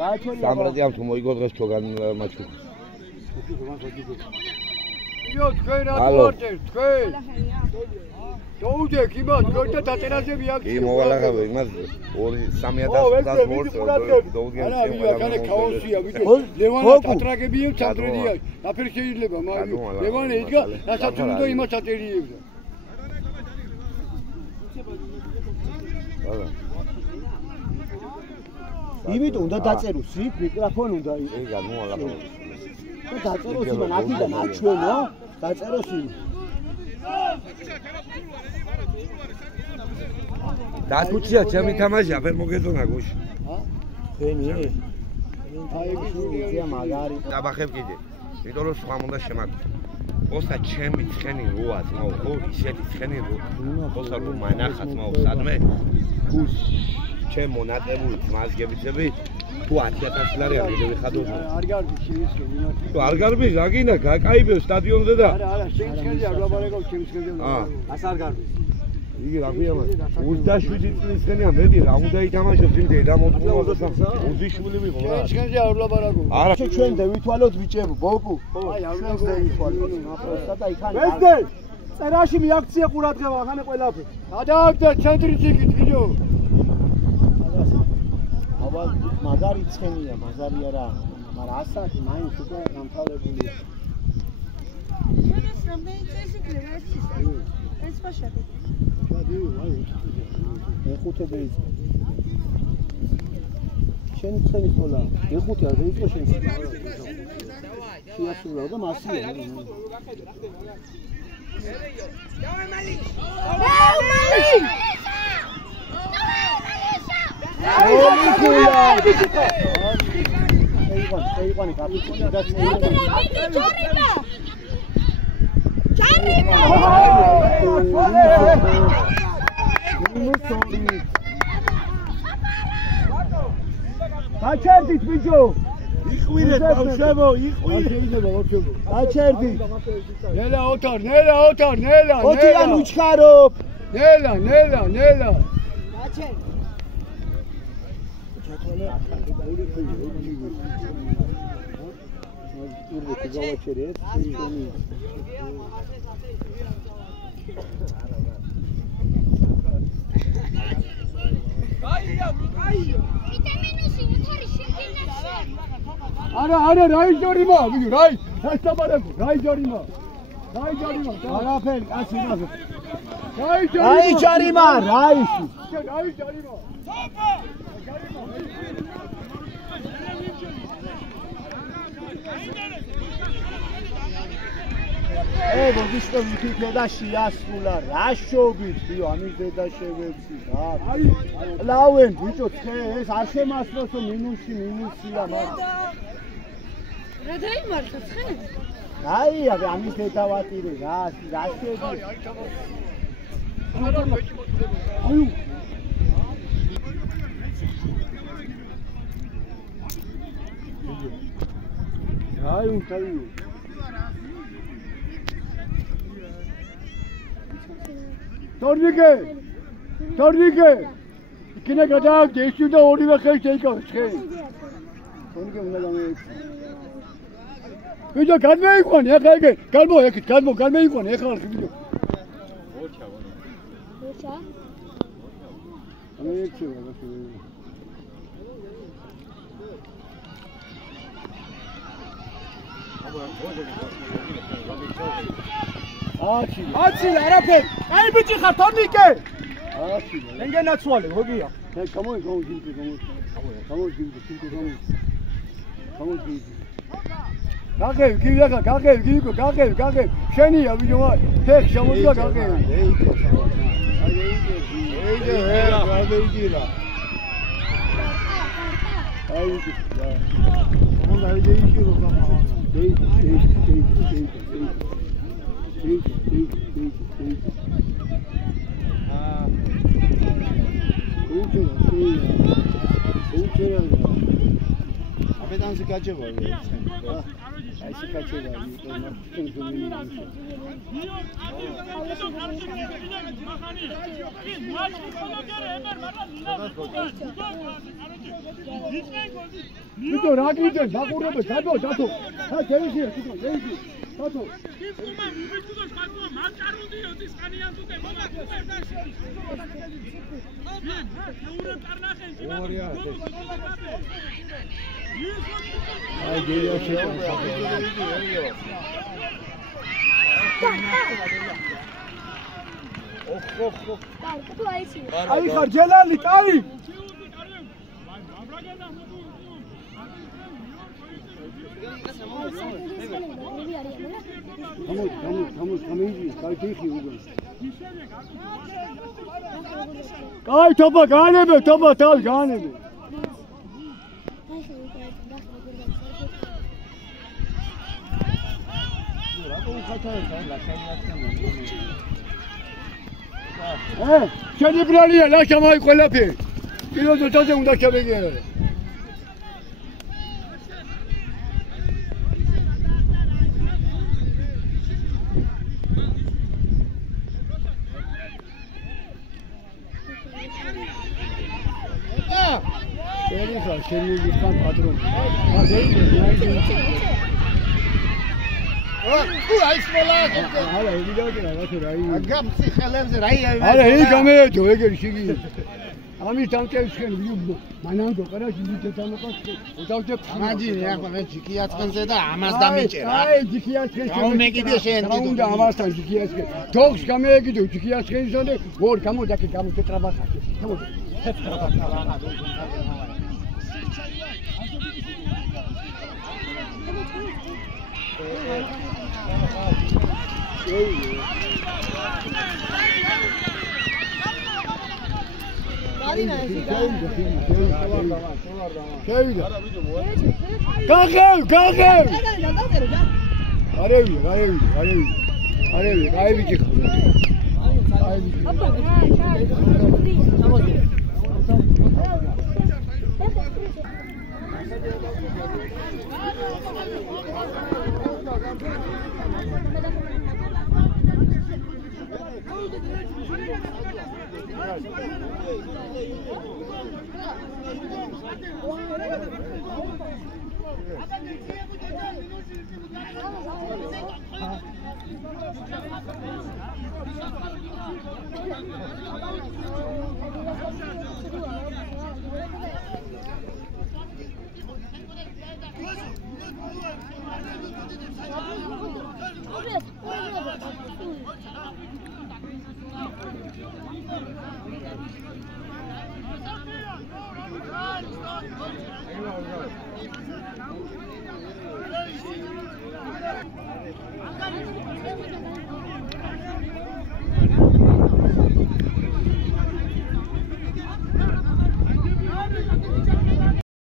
სამრედი ამ თუ მოიგო დღეს ჩოგან მაჩუ. იო თქვენ რა ვარდერ თქვენ? დაუდეკ იმას გორდა დაწერაზე მიაქცია. კი მოვალაღები იმას 2-3000 დაუდგენ არა ქაოსია ვიდეო. ლევანა დატრაგებია ცენტრედია. ნაფერ შეიძლება მაგრამ ლევანა იდგა რასაც უნდა იმას აწერიებდა. იმიტომ უნდა დაწეროს იქ მიკროფონი უნდა იყოს. ეგ გამოვალაღები. და დაწეროს იმან აქედან აჩვენო, დაწეროს იმ. დაგუჩია ჩემი თამაში აფერ მოგეძონა გუში. ვენი? აი ეს ისია მაგარი. დაბახებ კიდე. იმიტომ რომ სხვა უნდა შემაგდო. ოსა ჩემი ცხენი როა ძმაო, ხო ისეთი ცხენი რო. ოსა რო მანახა ძმაო, სადმე გუშ ჩემ მონატებული ძმას გებიცები თუ 10000 ლარი არ მივიხადო. არ გარბიში ის გინათი. თუ არ გარბის რა გინდა გაკაიბებს სტადიონზე და არა შენ ცხენზე არ ლაბარაკობ ჩემს ცხენზე. ას არ გარბის. იგი რა ქვია მას 27 წლის ცხენია მედი რა უნდა ითამაშოს იმ დედა მოწმობა უზიშვილი ვიყო რა. შენ ცხენზე არ ლაბარაკობ. არა ჩვენ და ვითვალოთ ბიჭებო ბოკუ. აი არ უნდა ვითვალოთ აპროსტა და იქან. ვესდე წერაში მიაქცია ყურადღება ახანე ყველაფერი. გადააგდა ცენტრის იქით ვიდეო. აბა მაგარი ცხენია, მაგარი არა. მაგრამ ასაკი მაინც უკვე გამთავრებულია. ეს რამდენი წესი იქნება ეს ეს ფაშადი. ეხუთები იყო. შენ ცხენის ყოლა. ეხუთი არ იყო შენ. შეასრულა და მასია. ეიყვანი კაპიტანი და გაჩერდით ბიჭო იყვირეთ ბავშვებო იყვირეთ გაჩერდით ნელა ოთარ ნელა ოთიან უჩქარობ ნელა გაჩერ არა რაი ჯორიმა ვიდო რაი სასტაბარაკო რაი ჯორიმა არაფერი კაცი იმაზე რაი ჯორიმა რაიში რაი ჯორიმა მოგიშტო ვიქიქე და შეასრულა რა შობით ვიო ამის დედა შევეცი რა ლავენ ბიჭო ეს არ შემასწროსო მინუსია მაგრამ რა დაიმართა ცხენი? აი ამის დედა ვატირე რა შედი აი უნტაი Tornike! Ikine kadar geçti de oraya kaç şey kaldı. Tornike bunlar ama. Video kalmayı kon ya kalbe. Kalmayı kon ya kaldı video. Oça. Ama yetiyor bak. Açil arapet. Ay bici Tornike. Açil. Engin açvalı hogiya. Come on. Kage. Şeni ya video var. Tek şamuzda kage. აბედანზე გაჯება აი სიკაჩება ვიტო რა გიძენ დაყურებე დადო დადო ხა დეიზია თვითონ დეიზი დადო აი გეია შეჭა ოხ აი ხარჯელალი ტალი კაი თობა განებე თობა თალ განებე შენი ბრალია ლაშა მაი ყველაფერი კილოდოთაზე უნდა შემეგიერე შენი ვიხარ პატრონი აი სმოლაკი არა იგი დავკერა რა თქმა უნდა აგამცი ხელებზე რაი არა იგი გამეჯო ეგერი შიგი ამის დამკევის ხენ მანანგო ყარაში მიწეთანოყას უდავჯე ამაჯინე ახლა მე ჯიქიაცხენზე და ამას დამიჭერა აი ჯიქიაცხენ გამეკიდე შენ რა უნდა ამასთან ჯიქიაცხენ თოქს გამეეკიდო ჯიქიაცხენსა და ორ გამოდაკე გამოთეტრაბახა გამოდი თეტრაბახა